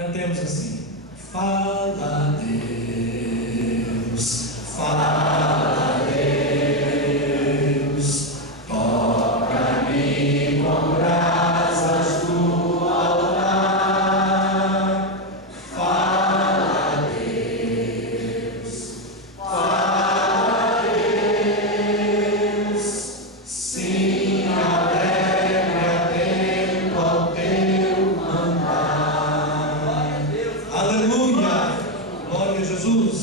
Cantemos assim: fala Deus, fala Deus, toca-me com brasas do altar. Fala Deus, fala Deus, sim, alegra atento ao teu mandar. Aleluia, glória a Jesus.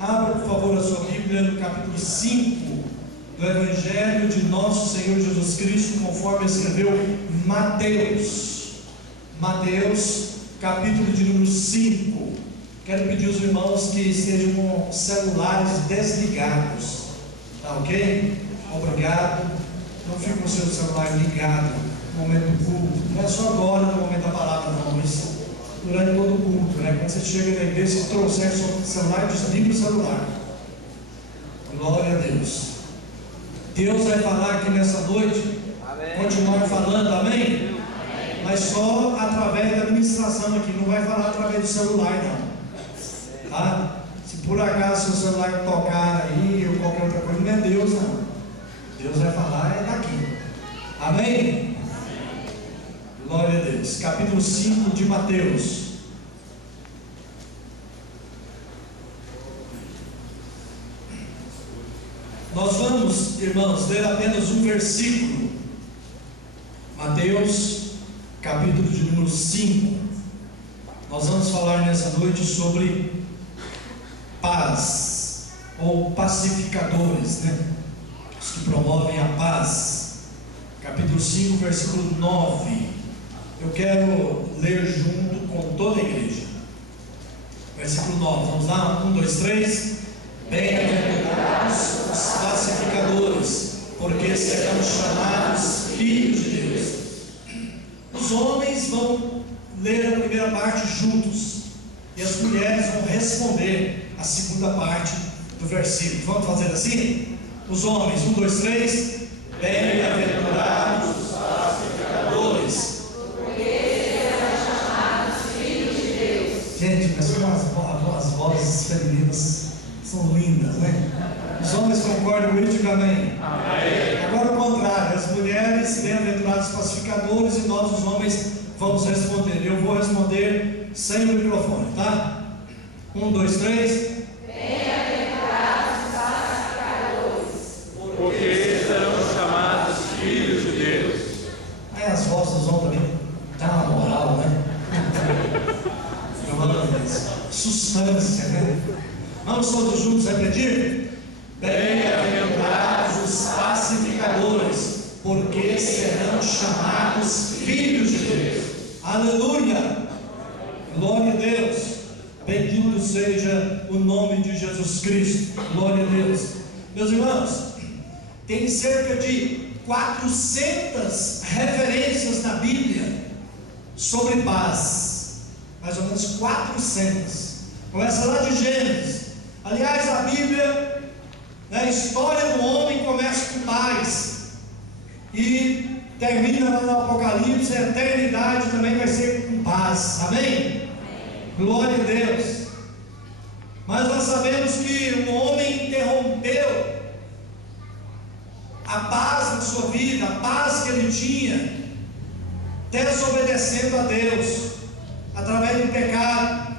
Abra por favor a sua Bíblia no capítulo 5 do Evangelho de nosso Senhor Jesus Cristo, conforme escreveu Mateus. Mateus, capítulo de número 5. Quero pedir aos irmãos que estejam com celulares desligados, tá ok? Obrigado. Não fique com o seu celular ligado no momento do culto. Não é só agora no momento da palavra, não, mas durante todo o culto, né? Quando você chega na igreja, se trouxer o seu celular, desliga o celular. Glória a Deus. Deus vai falar aqui nessa noite, amém. Continuar falando, amém? Amém? Mas só através da ministração aqui, não vai falar através do celular, não. Tá? Se por acaso seu celular tocar aí ou qualquer outra coisa, não é Deus, não. Deus vai falar é daqui. Amém? Glória a Deus. Capítulo 5 de Mateus. Nós vamos, irmãos, ler apenas um versículo. Mateus, capítulo de número 5. Nós vamos falar nessa noite sobre paz, ou pacificadores, né? Os que promovem a paz. Capítulo 5, versículo 9. Eu quero ler junto com toda a igreja. Versículo 9, vamos lá? 1, 2, 3. Bem-aventurados os pacificadores, porque serão chamados filhos de Deus. Os homens vão ler a primeira parte juntos, e as mulheres vão responder a segunda parte do versículo. Vamos fazer assim? Os homens, 1, 2, 3. Bem-aventurados os pacificadores, gente, mas as vozes femininas são lindas, né? Os homens concordam com isso, diga amém. Amém. Agora o contrário, as mulheres, bem-aventurados pacificadores, e nós, os homens, vamos responder. Eu vou responder sem o microfone, tá? 1, 2, 3. Bem-aventurados pacificadores, porque serão chamados filhos de Deus. Aí as vozes dos homens também dá uma moral, né? Substância, né? Vamos todos juntos repetir? Bem-aventurados os pacificadores, porque serão chamados filhos de Deus. Aleluia! Glória a Deus! Bendito seja o nome de Jesus Cristo. Glória a Deus. Meus irmãos, tem cerca de 400 referências na Bíblia sobre paz. Mais ou menos 400. Começa lá de Gênesis. Aliás, a Bíblia, a história do homem começa com paz e termina lá no Apocalipse. A eternidade também vai ser com paz. Amém? Glória a Deus. Mas nós sabemos que o homem interrompeu a paz na sua vida, a paz que ele tinha, desobedecendo a Deus através do pecado.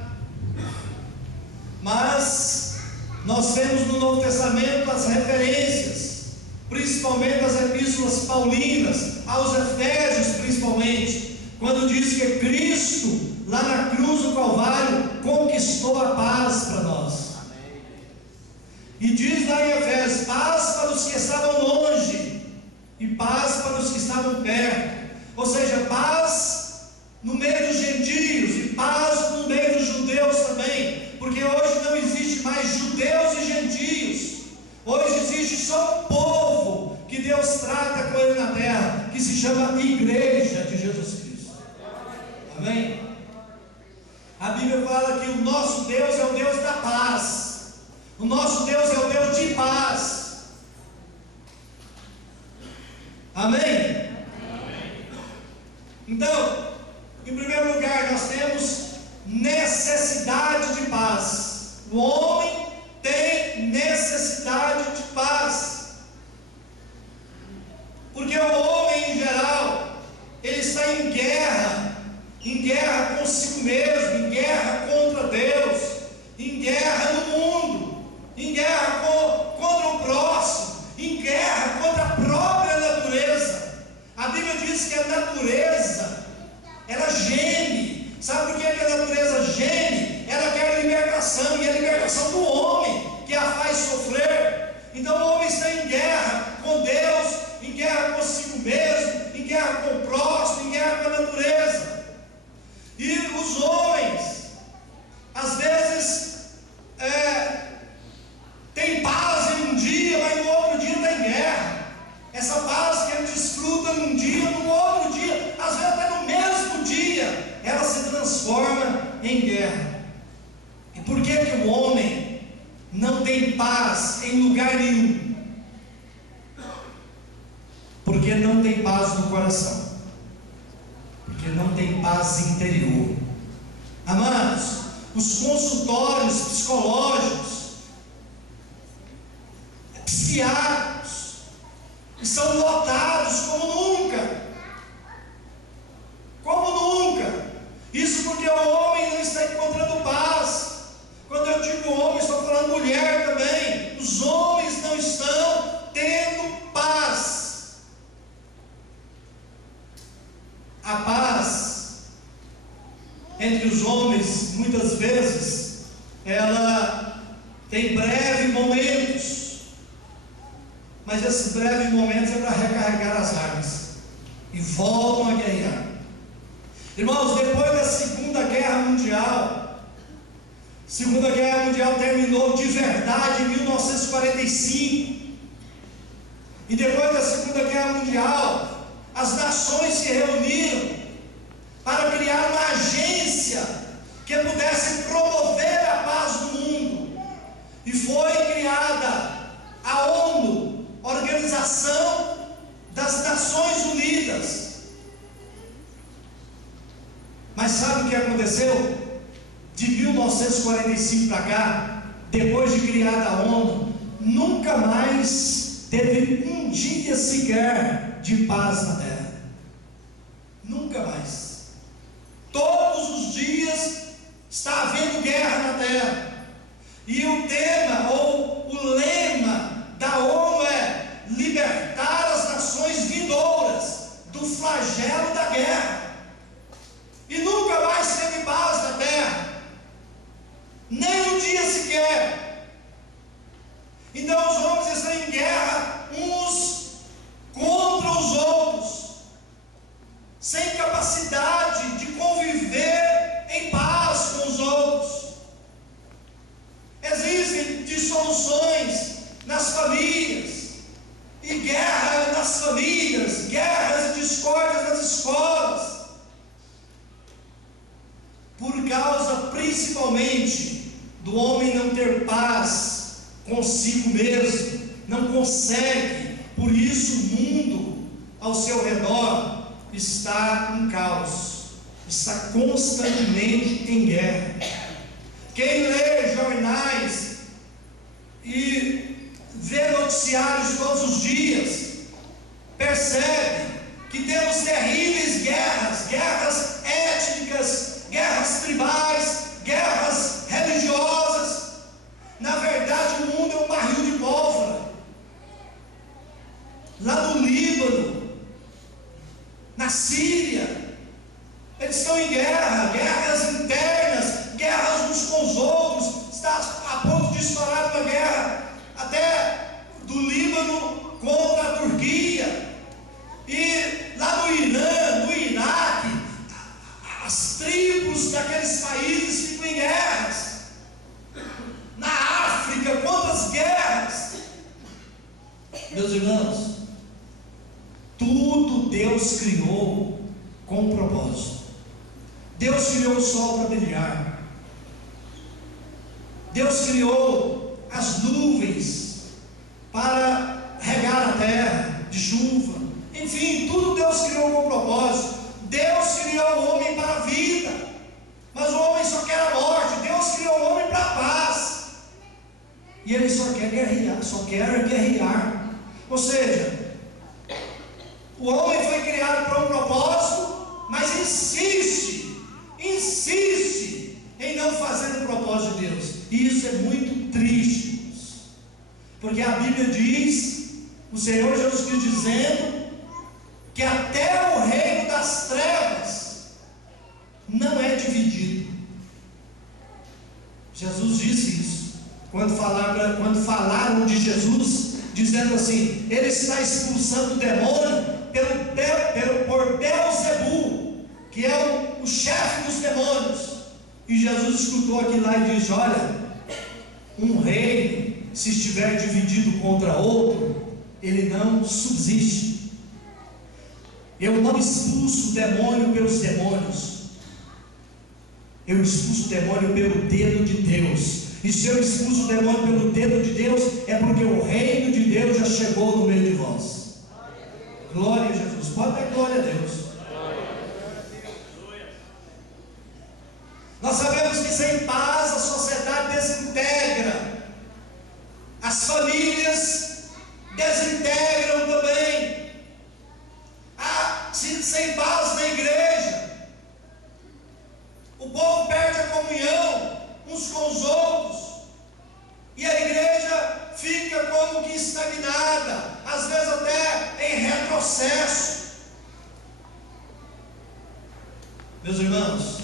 Mas nós temos no Novo Testamento as referências, principalmente as epístolas paulinas, aos Efésios principalmente, quando diz que Cristo, lá na cruz do Calvário, conquistou a paz para nós. E diz lá em Efésios: paz para os que estavam longe e paz para os que estavam perto. Ou seja, paz no meio dos gentios e paz no meio dos judeus também, porque hoje não existe mais judeus e gentios. Hoje existe só um povo que Deus trata com ele na terra, que se chama Igreja de Jesus Cristo. Amém? A Bíblia fala que o nosso Deus é o Deus da paz. O nosso Deus é o Deus de paz. Amém? Então, em primeiro lugar, nós temos mesmo, em guerra contra Deus, em guerra no mundo, em guerra contra o próximo, em guerra contra a própria natureza. A Bíblia diz que a natureza, ela geme. Sabe por que a natureza geme? Ela quer libertação, e é a libertação do homem que a faz sofrer. Então o homem está em guerra com Deus, em guerra consigo mesmo, em guerra com o próximo, em guerra com a natureza. E os homens, às vezes, tem paz em um dia, mas no outro dia está em guerra. Essa paz que ele desfruta num dia, no outro dia, às vezes até no mesmo dia, ela se transforma em guerra. E por que o homem não tem paz em lugar nenhum? Porque não tem paz no coração, porque não tem paz interior. Amados, os consultórios psicológicos, psiquiátricos, estão lotados como nunca. Como nunca. Isso porque o homem não está encontrando paz. Quando eu digo homem, estou falando mulher também. Os homens não estão tendo paz. A paz entre os homens, muitas vezes, ela tem breves momentos, mas esses breves momentos é para recarregar as armas e voltam a guerrear. Irmãos, depois da Segunda Guerra Mundial, Segunda Guerra Mundial terminou de verdade em 1945, e depois da Segunda Guerra Mundial, as nações se reuniram para criar uma agência que pudesse promover a paz no mundo, e foi criada a ONU, Organização das Nações Unidas. Mas sabe o que aconteceu? De 1945 para cá, depois de criada a ONU, nunca mais teve um dia sequer de paz na terra. Nunca mais. Todos os dias está havendo guerra na terra. E o tema ou o lema da ONU é libertar as nações vindouras do flagelo da guerra. E nunca mais teve paz na terra, nem um dia sequer. Então os homens estão em guerra uns contra os outros, sem capacidade de conviver em paz com os outros. Existem dissoluções nas famílias, e guerra nas famílias, guerras e discórdias nas escolas, por causa principalmente do homem não ter paz consigo mesmo, não consegue. Por isso o mundo ao seu redor está em caos, está constantemente em guerra. Quem lê jornais e vê noticiários todos os dias, percebe que temos terríveis guerras, guerras étnicas, guerras tribais, guerras religiosas. Na verdade, o mundo é um barril de pólvora. Lá no Líbano, na Síria, eles estão em guerra, guerras internas, guerras uns com os outros. Está a ponto de estourar uma guerra até do Líbano contra a Turquia. E lá no Irã, no Iraque, as tribos daqueles países ficam em guerras. Na África, quantas guerras! Meus irmãos, tudo Deus criou com um propósito. Deus criou o sol para brilhar. Deus criou as nuvens para regar a terra de chuva. Enfim, tudo Deus criou com um propósito. Deus criou o homem para a vida, mas o homem só quer a morte. Deus criou o homem para a paz, e ele só quer guerrear, Ou seja, o homem foi criado para um propósito, mas insiste E isso é muito triste, porque a Bíblia diz, o Senhor Jesus Cristo dizendo, que até o reino das trevas não é dividido. Jesus disse isso, quando falaram de Jesus, dizendo assim, ele está expulsando o demônio por Beelzebu, que é o chefe dos demônios. E Jesus escutou aquilo lá e disse: olha, um reino, se estiver dividido contra outro, ele não subsiste. Eu não expulso o demônio pelos demônios, eu expulso o demônio pelo dedo de Deus. E se eu expulso o demônio pelo dedo de Deus, é porque o reino de Deus já chegou no meio de vós. Glória a Jesus. Pode dar glória a Deus. Nós sabemos que sem paz a sociedade desintegra, as famílias desintegram também. Sem paz na igreja, o povo perde a comunhão uns com os outros, e a igreja fica como que estagnada, às vezes até em retrocesso. Meus irmãos,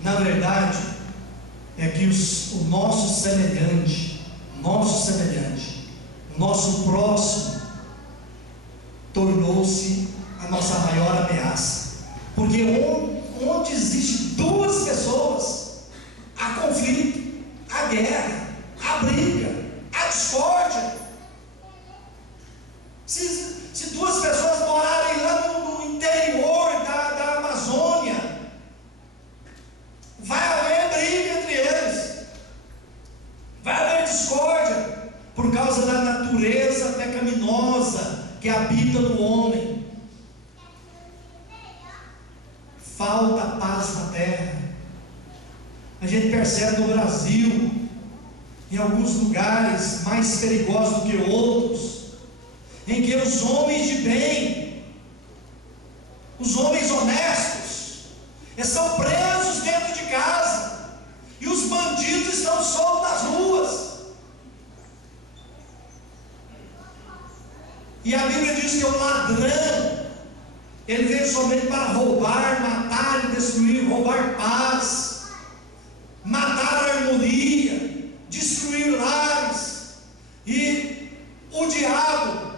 na verdade é que o nosso semelhante, o nosso próximo, tornou-se a nossa maior ameaça, porque onde existe duas pessoas, há conflito, há guerra, há briga, há discórdia. Se duas pessoas morarem lá no interior da Amazônia, vai haver briga entre eles, vai haver discórdia, por causa da natureza pecaminosa que habita no homem. Falta paz na terra. A gente percebe no Brasil, em alguns lugares mais perigosos do que outros, em que os homens de bem, os homens honestos, estão presos dentro de casa, e os bandidos estão soltos nas ruas. E a Bíblia diz que o ladrão, ele veio somente para roubar, matar e destruir, roubar paz, matar a harmonia, destruir lares. E o diabo,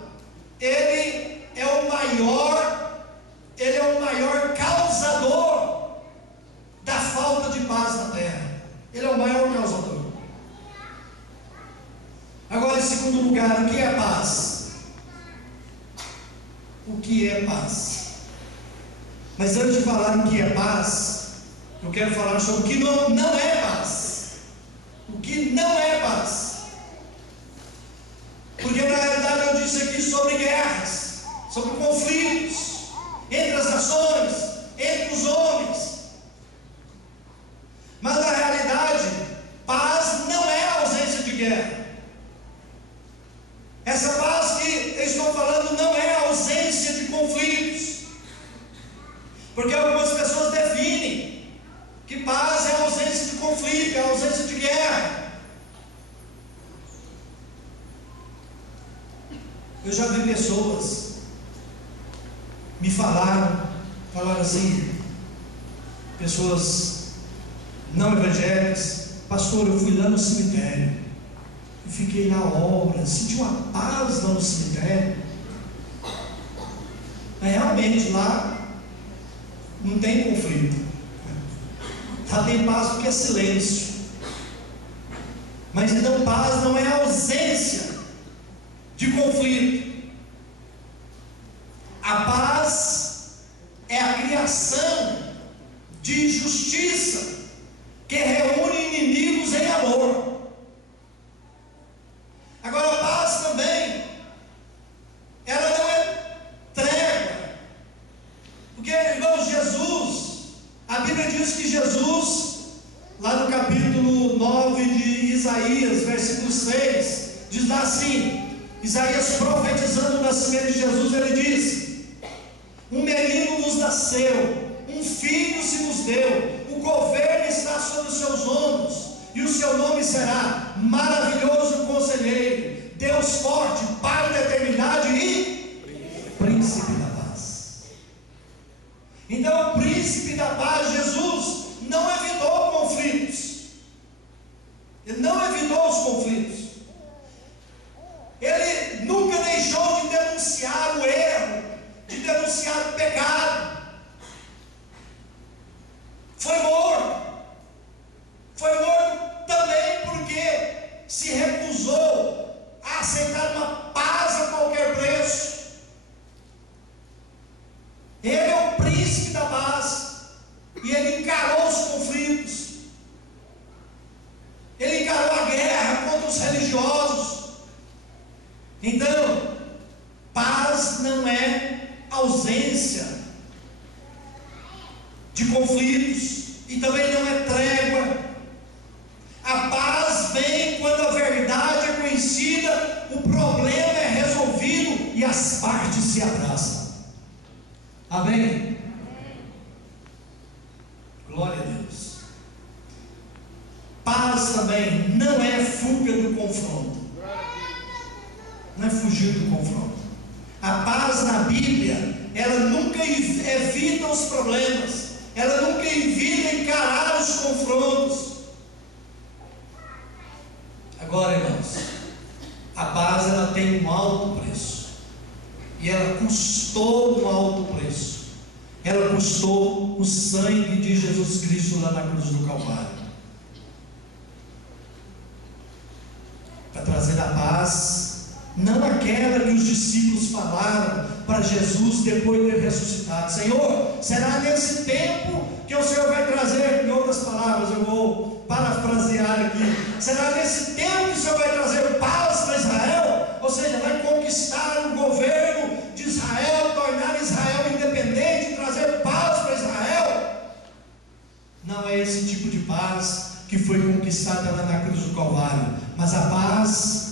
ele é o maior causador da falta de paz na terra. Ele é o maior causador. Agora, em segundo lugar, o que é paz? O que é paz? Mas antes de falar o que é paz, eu quero falar sobre o que não é paz. O que não é paz. Porque na realidade eu disse aqui sobre guerras, sobre conflitos entre as nações, entre os homens. Mas na realidade, paz não é a ausência de guerra. Essa paz que eu estou falando não é a ausência de conflitos. Porque algumas pessoas definem que paz é a ausência de conflito, é a ausência de guerra. Eu já vi pessoas me falaram assim, pessoas não evangélicas: pastor, eu fui lá no cemitério, eu fiquei na obra, senti uma paz lá no cemitério. Mas realmente lá não tem conflito, lá tem paz porque é silêncio. Mas então paz não é a ausência de conflito. A paz é a criação de justiça que reúne inimigos em amor. Agora, a paz também, ela não é trégua, porque, irmãos, Jesus, a Bíblia diz que Jesus, lá no capítulo 9 de Isaías, versículo 6, diz lá assim, Isaías profetizando o nascimento de Jesus, ele diz: um menino nos nasceu, um filho se nos deu, o governo está sobre os seus ombros, e o seu nome será Maravilhoso Conselheiro, Deus Forte, Pai da Eternidade e Príncipe da Paz. Então, o Príncipe da Paz, Jesus, não evitou conflitos. Ele não evitou os conflitos. Ele nunca deixou de denunciar o erro, de denunciar o pecado. Foi morto. Foi morto também porque se recusou a aceitar uma paz a qualquer preço. Ele é o príncipe da paz e ele encarou os conflitos. Ele encarou a guerra contra os religiosos. Então, paz não é ausência de conflitos e também não é trégua. A paz vem quando a verdade é conhecida, o problema é resolvido e as partes se abraçam. Amém? Glória a Deus. Paz também não é fuga do confronto. Não é fugir do confronto. A paz na Bíblia, ela nunca evita os problemas, ela nunca evita encarar os confrontos. Agora, irmãos, a paz ela tem um alto preço, e ela custou um alto preço. Ela custou o sangue de Jesus Cristo lá na cruz do Calvário, para trazer a paz, não aquela que os discípulos falaram para Jesus depois de ter ressuscitado. Senhor, será nesse tempo que o Senhor vai trazer, em outras palavras, eu vou parafrasear aqui, será nesse tempo que o Senhor vai trazer paz para Israel? Ou seja, vai conquistar o governo de Israel, tornar Israel independente, trazer paz para Israel? Não é esse tipo de paz que foi conquistada lá na cruz do Calvário, mas a paz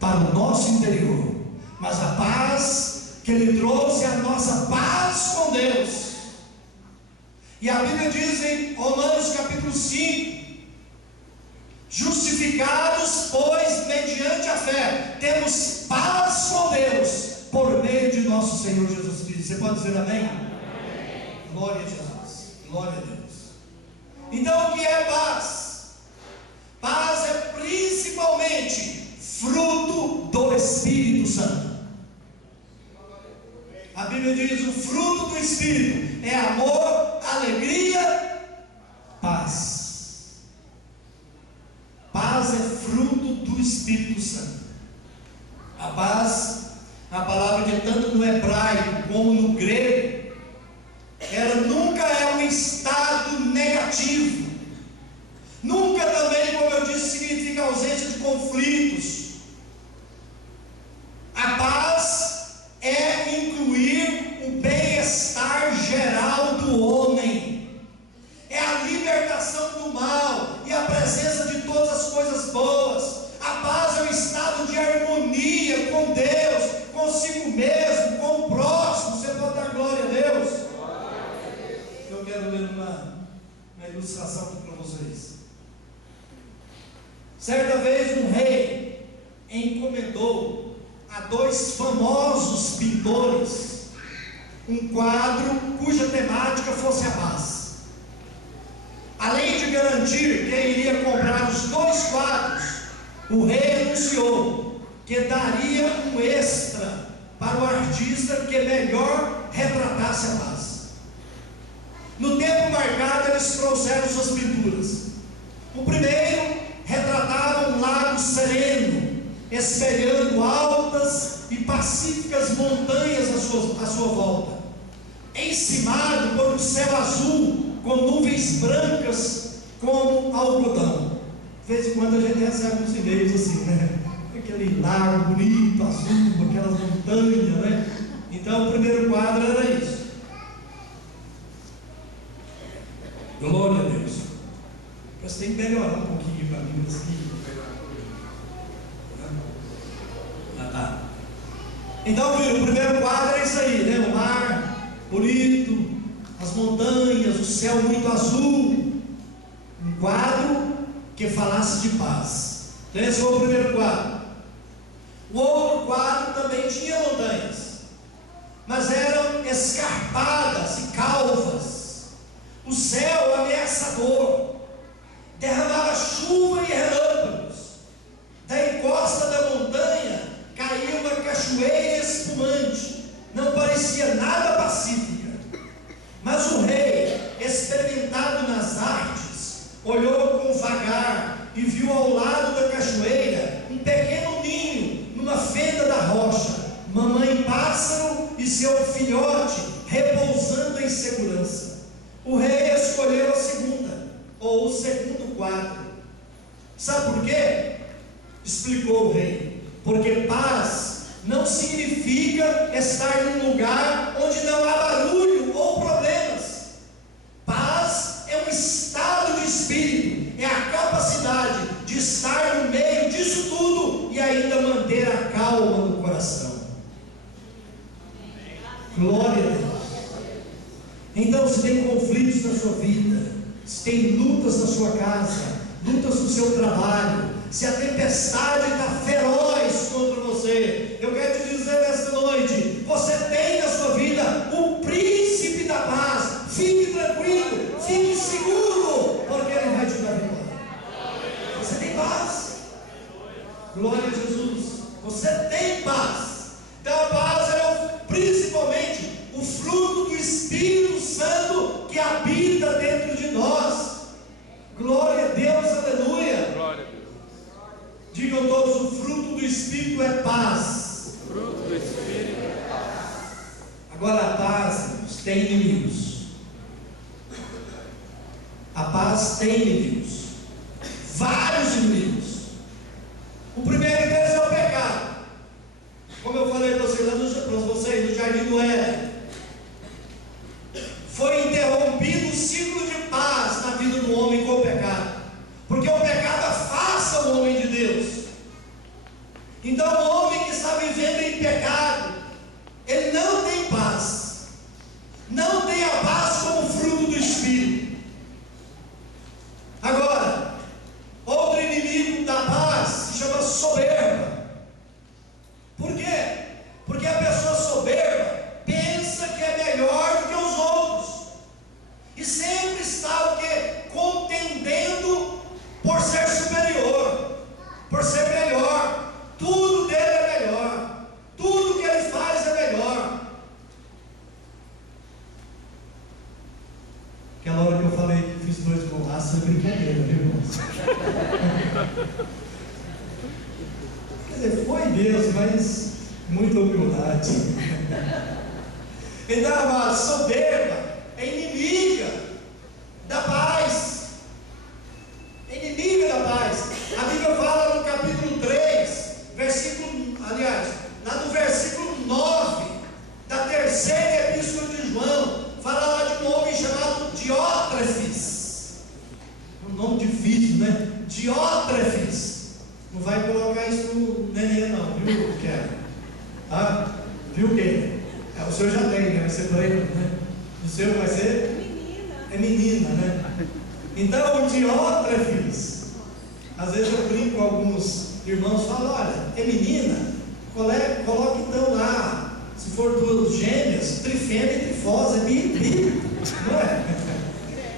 para o nosso interior, mas a paz que Ele trouxe é a nossa paz com Deus. E a Bíblia diz em Romanos capítulo 5: justificados, pois, mediante a fé, temos paz com Deus, por meio de nosso Senhor Jesus Cristo. Você pode dizer amém? Amém. Glória a Jesus, glória a Deus. Então, o que é paz? Paz é principalmente fruto do Espírito Santo. A Bíblia diz: o fruto do Espírito é amor, alegria, paz. Paz é fruto do Espírito Santo. A paz, a palavra que tanto no hebraico como no grego, ela nunca é um estado negativo. Nunca também, como eu disse, significa ausência de conflitos. A paz é incluir o bem-estar geral do homem, é a libertação do mal e a presença de todas as coisas boas. A paz é um estado de harmonia com Deus, consigo mesmo, com o próximo. Você pode dar glória a Deus? Eu quero ler uma ilustração aqui para vocês. Certa vez um rei encomendou a dois famosos pintores um quadro cuja temática fosse a paz. Além de garantir que ele iria comprar os dois quadros, o rei anunciou que daria um extra para o artista que melhor retratasse a paz. No tempo marcado, eles trouxeram suas pinturas. O primeiro retratava um lago sereno, espelhando altas e pacíficas montanhas à sua volta, encimado por um céu azul com nuvens brancas como algodão. De vez em quando a gente recebe uns e-mails assim, né? Aquele lago bonito, azul, aquelas montanhas, né? Então o primeiro quadro era isso. Glória a Deus. Mas tem que melhorar um pouquinho para mim assim. Tá. Então, o primeiro quadro é isso aí, né? O mar bonito, as montanhas, o céu muito azul. Um quadro que falasse de paz. Então esse foi o primeiro quadro. O outro quadro também tinha montanhas, mas eram escarpadas e calvas. O céu ameaçador, derramava chuva e relâmpagos. Da encosta da montanha caía uma cachoeira espumante, não parecia nada pacífica. Mas o rei, experimentado nas artes, olhou com vagar e viu ao lado da cachoeira um pequeno ninho numa fenda da rocha, mamãe pássaro e seu filhote repousando em segurança. O rei escolheu a segunda, ou o segundo quadro. Sabe por quê? Explicou o rei: porque paz não significa estar num lugar onde não há barulho ou problemas. Paz é um estado de espírito, é a capacidade de estar no meio disso tudo e ainda manter a calma no coração. Glória a Deus. Então, se tem conflitos na sua vida, se tem lutas na sua casa, lutas no seu trabalho, se a tempestade está feroz contra você, eu quero te dizer nesta noite: você tem na sua vida o príncipe da paz. Fique tranquilo, fique seguro, porque ele vai te dar vitória. Você tem paz. Glória a Jesus. Você tem paz. Então a paz é principalmente o fruto do Espírito Santo que habita dentro de nós. Glória a Deus, aleluia. Glória a Deus. Digam todos: o fruto do Espírito é paz. O fruto do Espírito é paz. Agora a paz, irmãos, tem inimigos. A paz tem inimigos, vários inimigos. O primeiro deles é o pecado. Como eu falei para vocês no Jardim do Éden, foi interrompido o ciclo de paz na vida do homem com o pecado, porque o pecado afasta o homem de Deus. Então o homem que está vivendo em pecado, ele não tem paz, não tem a paz como fruto do Espírito. Agora, outro inimigo da paz se chama soberba. Por quê? Porque a pessoa soberba pensa que é melhor do que os outros, e sempre está o quê? Contendendo por ser superior, por ser melhor. Tudo dele é melhor, tudo que ele faz é melhor. Aquela hora que eu falei que fiz dois borrachos é brincadeira, viu, irmãos? Quer dizer, foi Deus, mas muita humildade. Então, a soberba é inimiga da paz. É inimiga da paz. A Bíblia fala no capítulo 3, lá no versículo 9 da terceira epístola de João, fala lá de um homem chamado Diótrefes. Um nome difícil, né? Diótrefes. Não vai colocar isso no neném não, viu, Kevin? Tá? Viu, quem? O senhor já tem, né? Vai ser Breno, né? O seu vai ser? Menina. É menina, né? Então, o Diótrefes, às vezes eu brinco com alguns irmãos, falo: olha, é menina? Coloque então lá, se for duas gêmeas, trifêmea e trifosa, é bíblico, não é?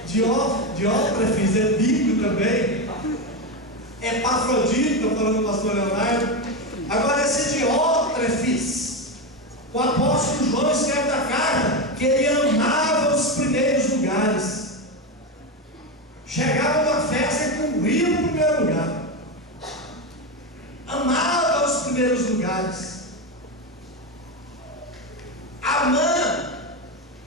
Diótrefes é bíblico também. Epafrodito, estou falando do pastor Leonardo. Agora, esse Diótrefes, o apóstolo João escreve da carta que ele amava os primeiros lugares. Chegava uma festa e corria no primeiro lugar. Amava os primeiros lugares. Amã,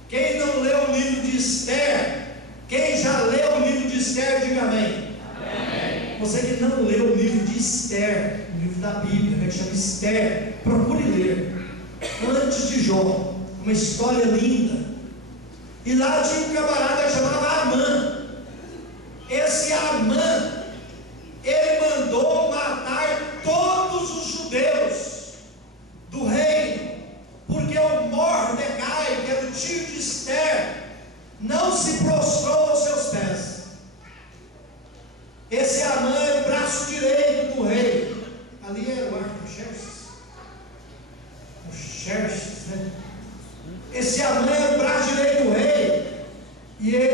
quem não leu o livro de Esther, quem já leu o livro de Esther, diga amém. Amém. Você que não leu o livro de Esther, o livro da Bíblia, né, que chama Esther, procure ler. Antes de Jó, uma história linda. E lá tinha um camarada que chamava Amã. Esse Amã, ele mandou matar todos os judeus do reino, porque o Mordecai, que era o tio de Esther, não se prostrou aos seus pés. Esse Amã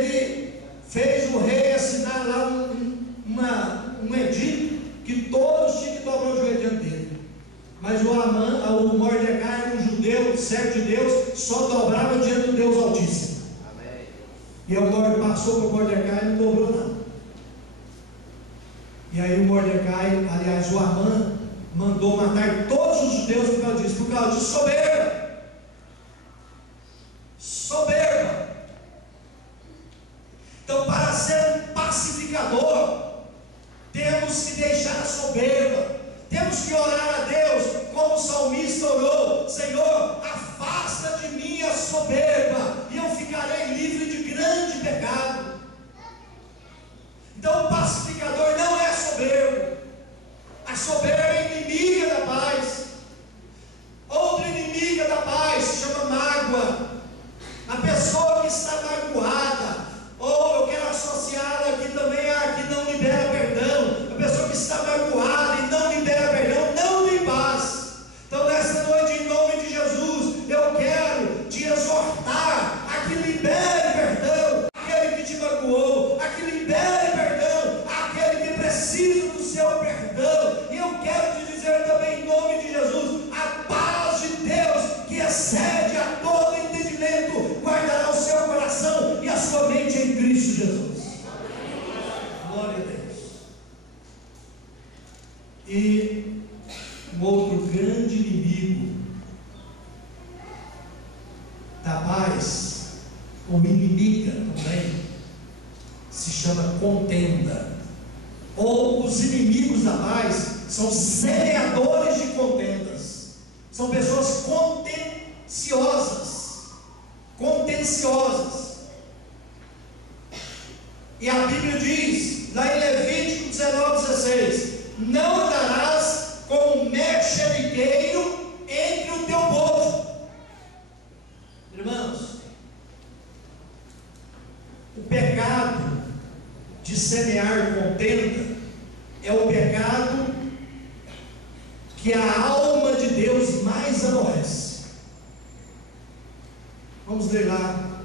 ele fez o rei assinar lá um edito que todos tinham que dobrar o joelho diante dele. Mas o Mordecai era um judeu, servo de Deus, só dobrava diante do Deus Altíssimo. Amém. E o Mordecai passou para o Mordecai e não dobrou nada. E aí o Mordecai, aliás, o Amã, mandou matar todos os judeus por causa disso, soberba. Soberba. Então, para ser um pacificador, temos que deixar a soberba. Temos que orar a Deus, como o salmista orou: Senhor, afasta de mim a soberba, e eu ficarei livre de grande pecado. Então, o pacificador não é soberbo. A soberba é inimiga da paz. Outra inimiga da paz se chama mágoa. A pessoa que está magoada, ou eu quero associá-la aqui também a que não libera perdão. A pessoa que está magoada e não libera perdão não tem paz. Então, nessa noite, em nome de Jesus, eu quero te exortar a que libere perdão aquele que te magoou, a que libere perdão aquele que precisa do seu perdão. E eu quero te dizer também, em nome de Jesus, a paz de Deus, que excede a todo entendimento, guardará o seu coração e a sua mente em Cristo Jesus. Glória a Deus. E um outro grande inimigo da paz, ou inimiga também, se chama contenda. Ou os inimigos da paz são semeadores de contendas. São pessoas contenciosas. E a Bíblia diz, lá em Levítico 19:16: não andarás com um mexeriqueiro entre o teu povo. Irmãos, o pecado de semear contenda é o pecado que a alma de Deus mais aborrece. Vamos ler lá,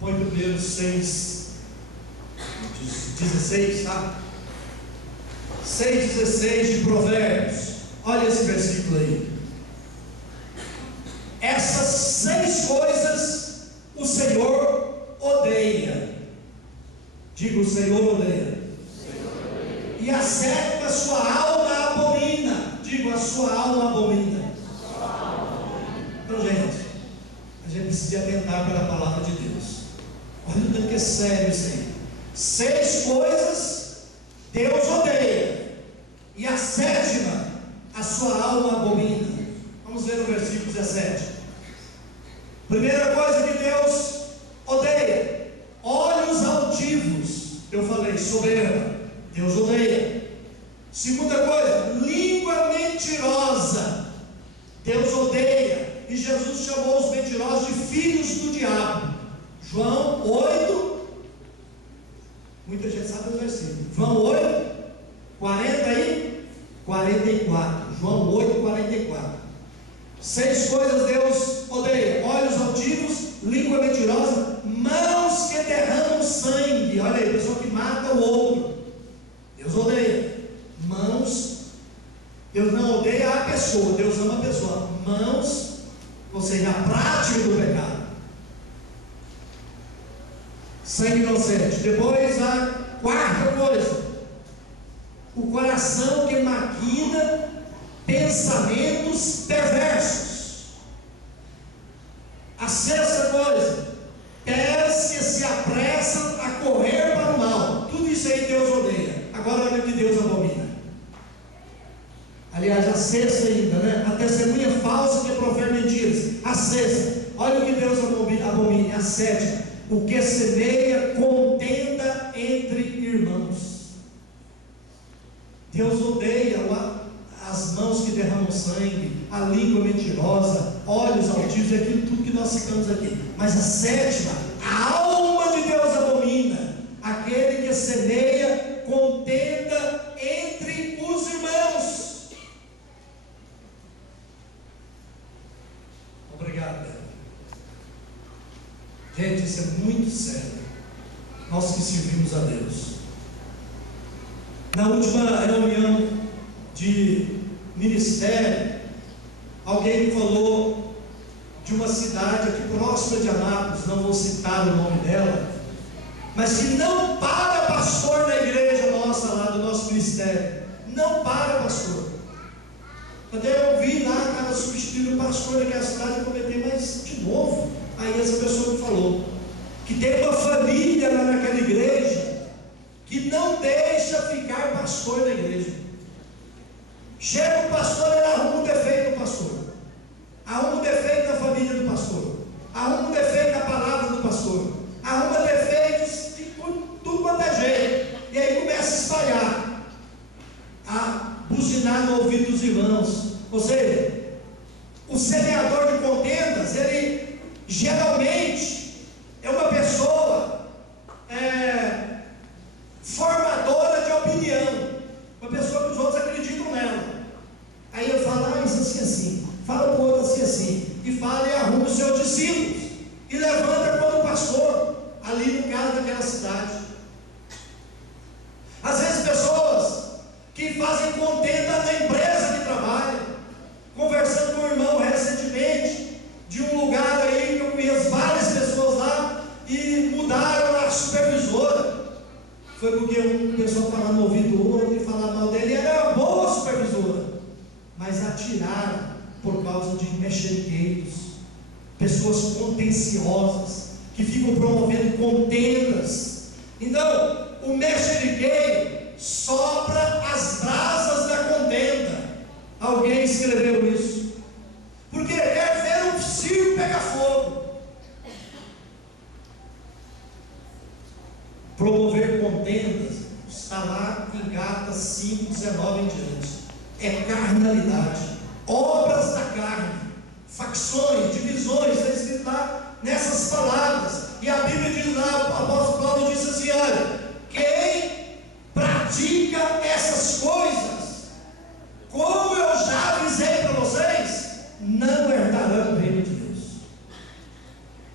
põe primeiro 6:16, tá? 6:16 de Provérbios. Olha esse versículo aí. Essas 6 coisas o Senhor odeia. Diga: o Senhor odeia. E a 7ª sua alma abomina. Digo: a sua alma abomina. Então, gente, a gente precisa atentar para a palavra de Deus. Olha o tanto que é sério isso aí. 6 coisas Deus odeia, e a 7ª a sua alma abomina. Vamos ver no versículo 17. Primeira coisa que Deus odeia: olhos altivos. Eu falei soberba, Deus odeia. Segunda coisa, língua mentirosa, Deus odeia. E Jesus chamou os mentirosos de filhos do diabo. João 8, muita gente sabe o versículo. João 8, 40 e 44. João 8, 44. 6 coisas Deus odeia: olhos altivos, língua mentirosa, mãos que derramam sangue. Olha aí, pessoa que mata o outro, Deus odeia. Mãos, Deus não odeia a pessoa, Deus ama a pessoa. Mãos, ou seja, a prática do pecado. Sangue inocente. Depois, a 4ª coisa: o coração que maquina pensamentos perversos. A 6ª coisa: pés que se apressam a correr para o mal. Tudo isso aí Deus odeia. Agora olha o que Deus abomina. Aliás, a 6ª ainda, né? A testemunha falsa que profere mentiras. A 6ª, olha o que Deus abomina. A 7ª, o que semeia contenda entre irmãos. Deus odeia as mãos que derramam sangue, a língua mentirosa, olhos altivos, e aquilo tudo que nós citamos aqui. Mas a 7ª, a alma de Deus abomina aquele que semeia contenda entre os irmãos. Obrigado, Deus. Gente, isso é muito sério. nós que servimos a Deus. Na última reunião de ministério, alguém me falou de uma cidade aqui próxima de Anápolis, não vou citar o nome dela, mas que não para pastor na igreja nossa lá do nosso ministério. Não para pastor. Quando eu vi lá, estava substituindo o pastor daquela cidade, eu comentei, mas de novo. Aí essa pessoa me falou que tem uma família lá naquela igreja que não deixa ficar pastor na igreja. Chega o pastor, ele arruma um defeito do pastor, arruma um defeito da família do pastor, arruma um defeito da palavra do pastor, arruma defeitos de tudo quanto é jeito, e aí começa a espalhar, a buzinar no ouvido dos irmãos. Ou seja, o semeador de contendas, ele geralmente é uma pessoa formadora de opinião, uma pessoa que os outros acreditam nela. Aí eu falo, isso assim, assim, fala para o outro assim, assim, e fala e arruma os seus discípulos, e levanta quando o pastor, ali no caso daquela cidade. Às vezes pessoas que fazem contenda na empresa que trabalha. Conversando com o irmão recentemente, de um lugar aí que eu conheço várias pessoas lá, e mudaram a supervisora. Foi porque um pessoal falava no ouvido do outro e falava mal dele, era uma boa supervisora, mas a tiraram por causa de mexeriqueiros, pessoas contenciosas, que ficam promovendo contendas. Então, o mexeriqueiro sopra as brasas da contenda. Alguém escreveu isso, porque quer ver um circo pegar fogo. Promover contendas está lá em Gálatas 5:19 em diante. É carnalidade, obras da carne, facções, divisões. Está escrito lá nessas palavras. E a Bíblia diz lá, o apóstolo Paulo disse assim: olha, quem pratica essas coisas, como eu já avisei para vocês, não herdarão o reino de Deus.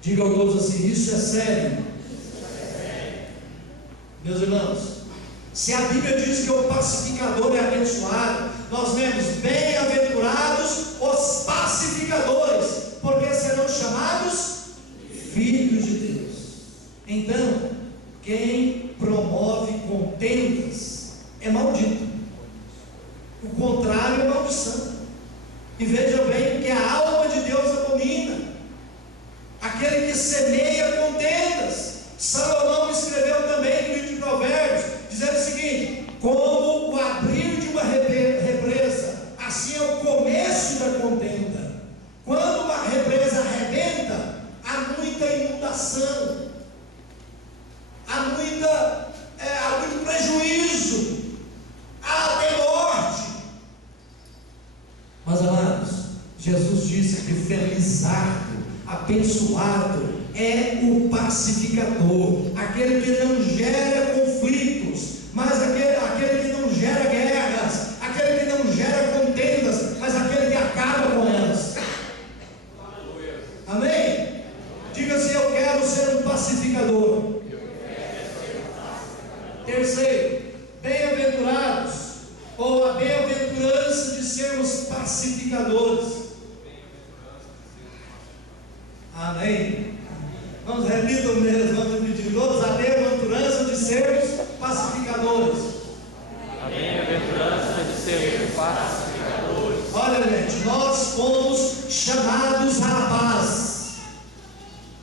Diga a todos assim: isso é sério. Meus irmãos, se a Bíblia diz que o pacificador é abençoado, nós vemos: bem-aventurados os pacificadores, porque serão chamados filhos de Deus. Então, quem promove contendas é maldito. O contrário é maldição. E veja bem que a alma de Deus abomina aquele que semeia contendas. Salomão escreveu também no livro de Provérbios, dizendo o seguinte: como o abrir de uma represa, assim é o começo da contenda. Quando uma represa arrebenta, há muita inundação, há muito prejuízo, há até morte. Mas amados, Jesus disse que felizardo, abençoado é o pacificador, aquele que não gera conflitos, mas aquele que não gera guerras, aquele que não gera contendas, mas aquele que acaba com elas. Amém? Diga assim: eu quero ser um pacificador. Terceiro, bem-aventurados, ou a bem-aventurança de sermos pacificadores. Amém? Vamos repetir o mesmo, vamos repetir todos: a bem-aventurança de sermos pacificadores. A bem-aventurança de sermos pacificadores. Olha, gente, nós fomos chamados à paz.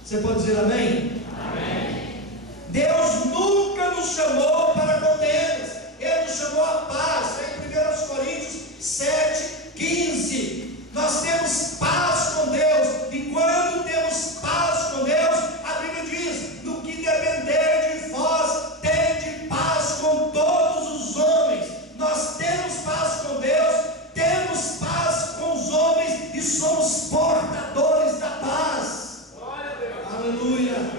Você pode dizer amém? Amém. Deus nunca nos chamou para contendas, Ele nos chamou à paz. Em 1 Coríntios 7:15, nós temos paz com Deus, e quando temos paz com Deus, a Bíblia diz: no que depender de vós, tende paz com todos os homens. Nós temos paz com Deus, temos paz com os homens, e somos portadores da paz. Aleluia.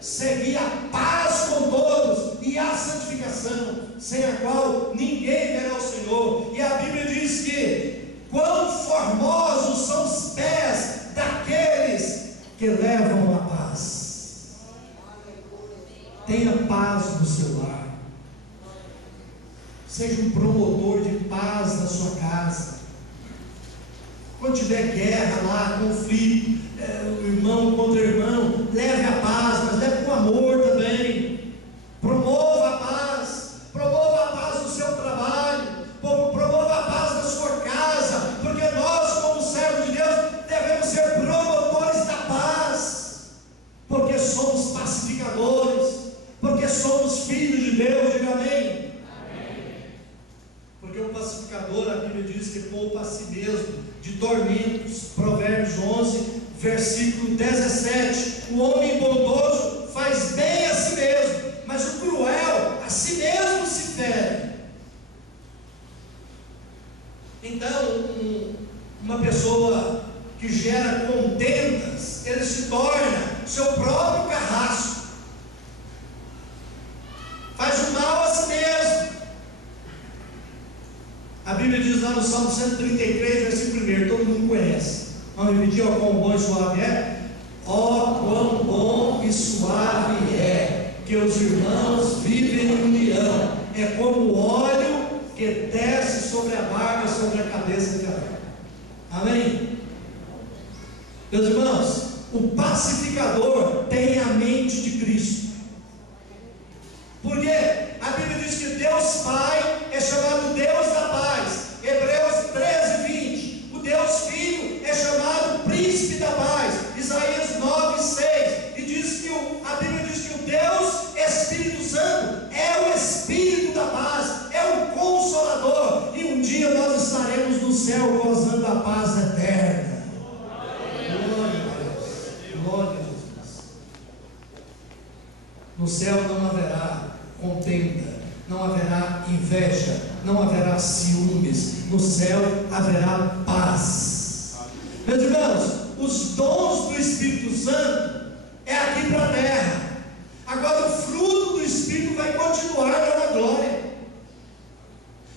Seguir a paz com todos e a santificação, sem a qual ninguém verá o Senhor. E a Bíblia diz que quão formosos são os pés daqueles que levam a paz. Tenha Mantenha paz no seu lar. Seja um promotor de paz na sua casa. Quando tiver guerra lá, conflito, irmão contra irmão, leve a paz, mas leve com amor também. Promova a paz no seu trabalho, promova a paz na sua casa, porque nós, como servos de Deus, devemos ser promotores da paz, porque somos pacificadores, porque somos filhos de Deus. Diga amém. Porque o pacificador, a Bíblia diz que poupa a si mesmo de tormentos. Provérbios 11, versículo 17: o homem bondoso faz bem a si mesmo, mas o cruel a si mesmo se fere. Então, uma pessoa que gera contendas, ele se torna seu próprio carrasco, faz o mal a si mesmo. A Bíblia diz lá no Salmo 133, versículo 1, todo mundo conhece. Vamos repetir: ó, quão bom e suave é. Ó, quão bom e suave é que os irmãos vivem em união. É como o óleo que desce sobre a barba, sobre a cabeça de Arão. Amém? Meus irmãos, o pacificador tem a mente de Cristo. Porque a Bíblia diz que Deus Pai é chamado Deus da paz. Hebreus 13, 20. O Deus Filho é chamado Príncipe da paz. Isaías 9, 6. E diz que a Bíblia diz que o Deus Espírito Santo é o Espírito da paz, é o Consolador. E um dia nós estaremos no céu gozando a paz eterna. Glória a Deus. Glória a Jesus. No céu não haverá contenda, não haverá inveja, não haverá ciúmes. No céu haverá paz. Meus irmãos, os dons do Espírito Santo é aqui para a terra. Agora o fruto do Espírito vai continuar lá na glória,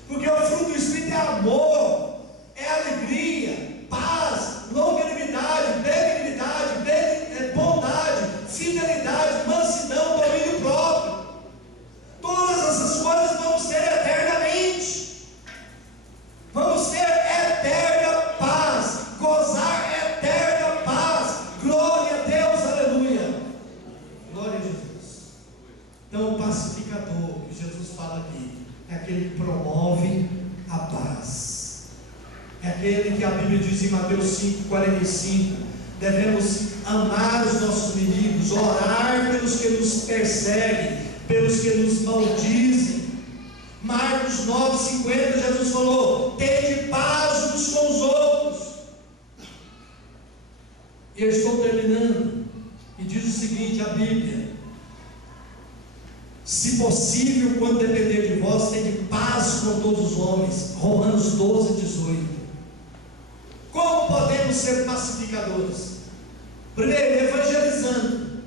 porque o fruto do Espírito é amor, é alegria, paz, longanimidade, benignidade, bondade, fidelidade, mansidão, domínio próprio. Todas essas coisas vamos ter eternamente. Vamos ter eterna paz, gozar eterna paz. Glória a Deus, aleluia. Glória a Jesus. Então, o pacificador que Jesus fala aqui é aquele que promove a paz. É aquele que a Bíblia diz em Mateus 5,45: devemos amar os nossos inimigos, orar pelos que nos perseguem, pelos que nos maldizem. Marcos 9,50, Jesus falou: tende paz uns com os outros. E eu estou terminando, e diz o seguinte, a Bíblia: se possível, quando depender de vós, tende paz com todos os homens. Romanos 12, 18. Como podemos ser pacificadores? Primeiro, evangelizando.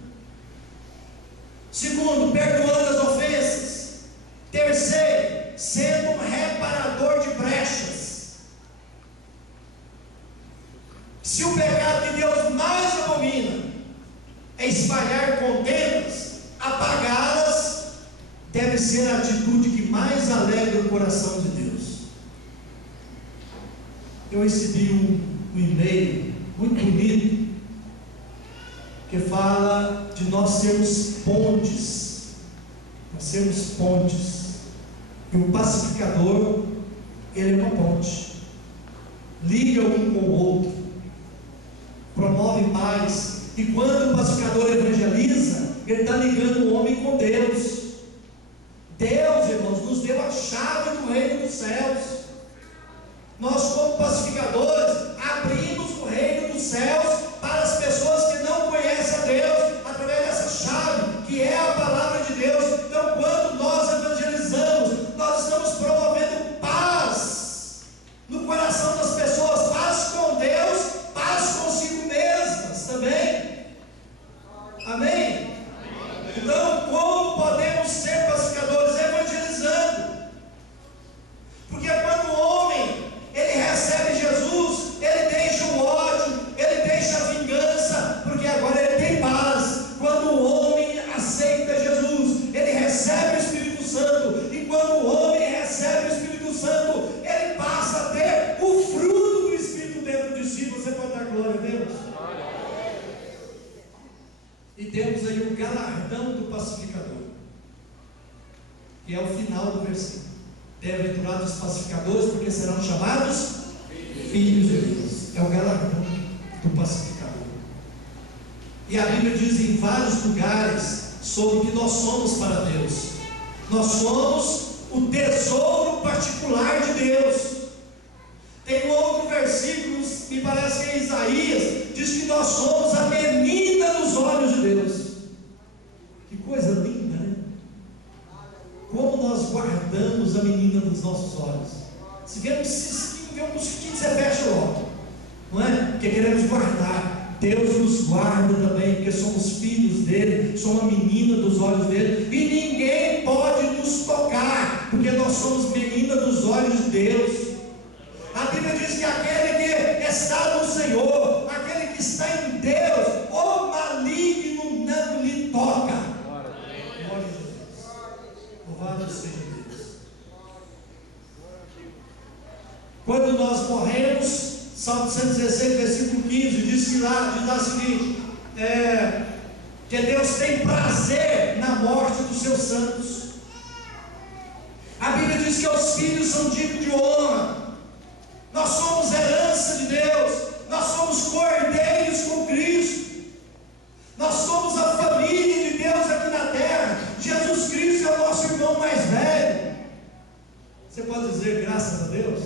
Segundo, perdoando as ofensas. Terceiro, sendo um reparador de brechas. Se o pecado que Deus mais abomina é espalhar contendas, apagá-las, deve ser a atitude que mais alegra o coração de Deus. Eu recebi um e-mail muito bonito que fala de nós sermos pontes. Nós sermos pontes. E o pacificador, ele é uma ponte. Liga um com o outro, promove paz. E quando o pacificador evangeliza, ele está ligando o homem com Deus. Deus, irmãos, nos deu a chave do reino dos céus. Nós, como pacificadores, abrimos o reino dos céus para as pessoas que não conhecem a Deus, através dessa chave, que é a palavra de Deus. Então, quando nós evangelizamos, nós estamos promovendo paz no coração das pessoas, paz com Deus, paz consigo mesmas também. Amém? Então, como podemos ser pacificadores? Evangelizando. Porque quando o homem ele recebe Jesus, temos aí o galardão do pacificador, que é o final do versículo. Bem-aventurados os pacificadores, porque serão chamados filhos de Deus. É o galardão do pacificador. E a Bíblia diz em vários lugares sobre o que nós somos para Deus. Nós somos o tesouro particular de Deus. Tem um outro versículo, me parece que é Isaías, diz que nós somos a menina dos olhos de Deus. Que coisa linda, né? Como nós guardamos a menina dos nossos olhos. Se vê um mosquitinho, você fecha logo, não é? Porque queremos guardar. Deus nos guarda também, porque somos filhos dele, somos a menina dos olhos dele, e ninguém pode nos tocar, porque nós somos menina dos olhos de Deus. A Bíblia diz que aquele que está no Senhor, aquele que está em Deus, o maligno não lhe toca. Glória a Jesus. Louvado seja Deus. Quando nós morremos, Salmo 116, versículo 15, diz lá o seguinte: que Deus tem prazer na morte dos seus santos. A Bíblia diz que os filhos são dignos de honra. Nós somos herança de Deus, nós somos cordeiros com Cristo, nós somos a família de Deus aqui na terra. Jesus Cristo é o nosso irmão mais velho. Você pode dizer graças a Deus?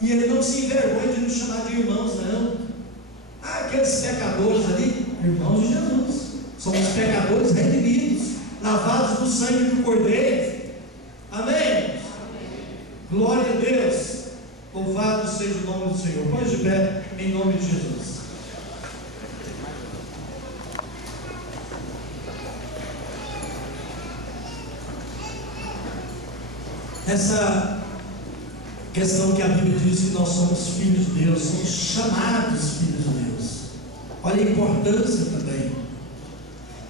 E Ele não se envergonha de nos chamar de irmãos, não. Aqueles pecadores ali, irmãos de Jesus, somos pecadores redimidos, lavados no sangue do Cordeiro. Amém? Glória a Deus. Louvado seja o nome do Senhor. Pode de pé, em nome de Jesus. Essa questão que a Bíblia diz que nós somos filhos de Deus, somos chamados filhos de Deus. Olha a importância também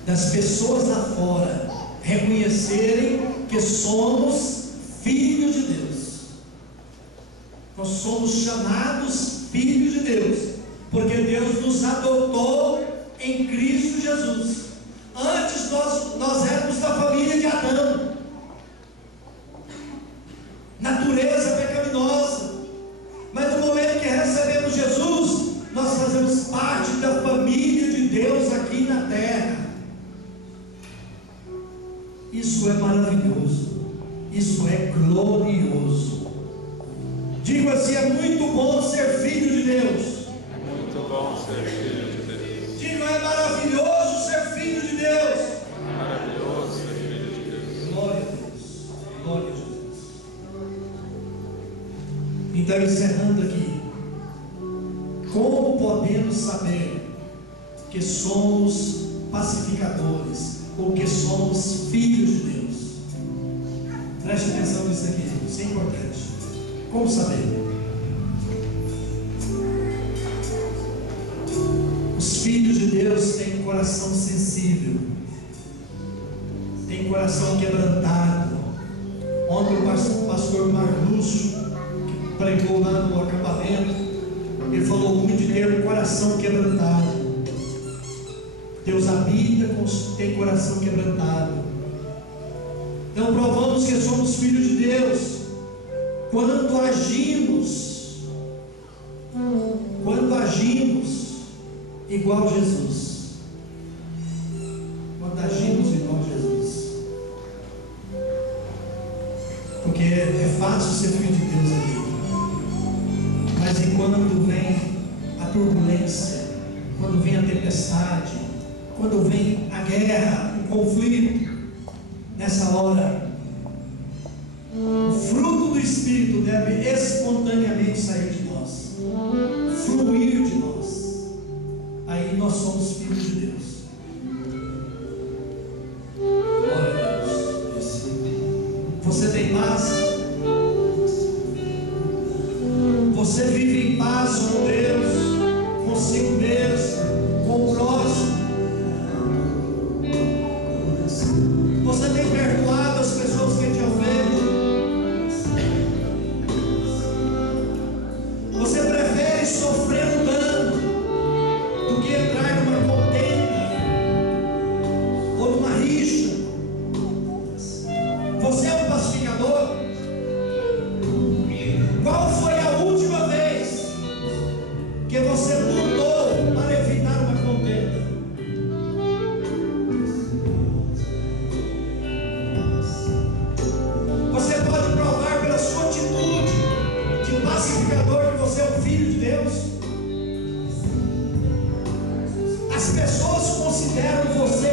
das pessoas lá fora reconhecerem que somos filhos de Deus. Nós somos chamados filhos de Deus, porque Deus nos adotou em Cristo Jesus. Antes nós éramos da família de Adão, natureza pecaminosa, mas no momento que recebemos Jesus, nós fazemos parte da família de Deus aqui na terra. Isso é maravilhoso, isso é glorioso. Digo assim: é muito bom ser filho de Deus. É muito bom ser filho de Deus. Digo: é maravilhoso ser filho de Deus. É maravilhoso ser filho de Deus. Glória a Deus, glória a Jesus. Então, encerrando aqui, como podemos saber que somos pacificadores ou que somos filhos de Deus? Preste atenção nisso aqui, isso é importante. Como saber? Os filhos de Deus têm um coração sensível, têm coração quebrantado. Ontem o pastor Marlúcio, que pregou lá no acampamento, ele falou muito de ter um coração quebrantado. Deus habita com tem coração quebrantado. Então provamos que somos filhos de Deus quando agimos igual Jesus. Quando agimos igual Jesus. Porque é fácil ser filho de Deus aqui, mas e quando vem a turbulência, quando vem a tempestade, quando vem a guerra, o conflito, nessa hora o fruto do Espírito deve espontaneamente sair de nós, fluir de nós. Aí nós somos filhos de Deus. Glória a Deus. Você tem paz? Você vive em paz com Deus, consigo mesmo, com o próximo? Você tem perdoado as pessoas que te ofendem? Você prefere sofrer um dano do que As pessoas consideram você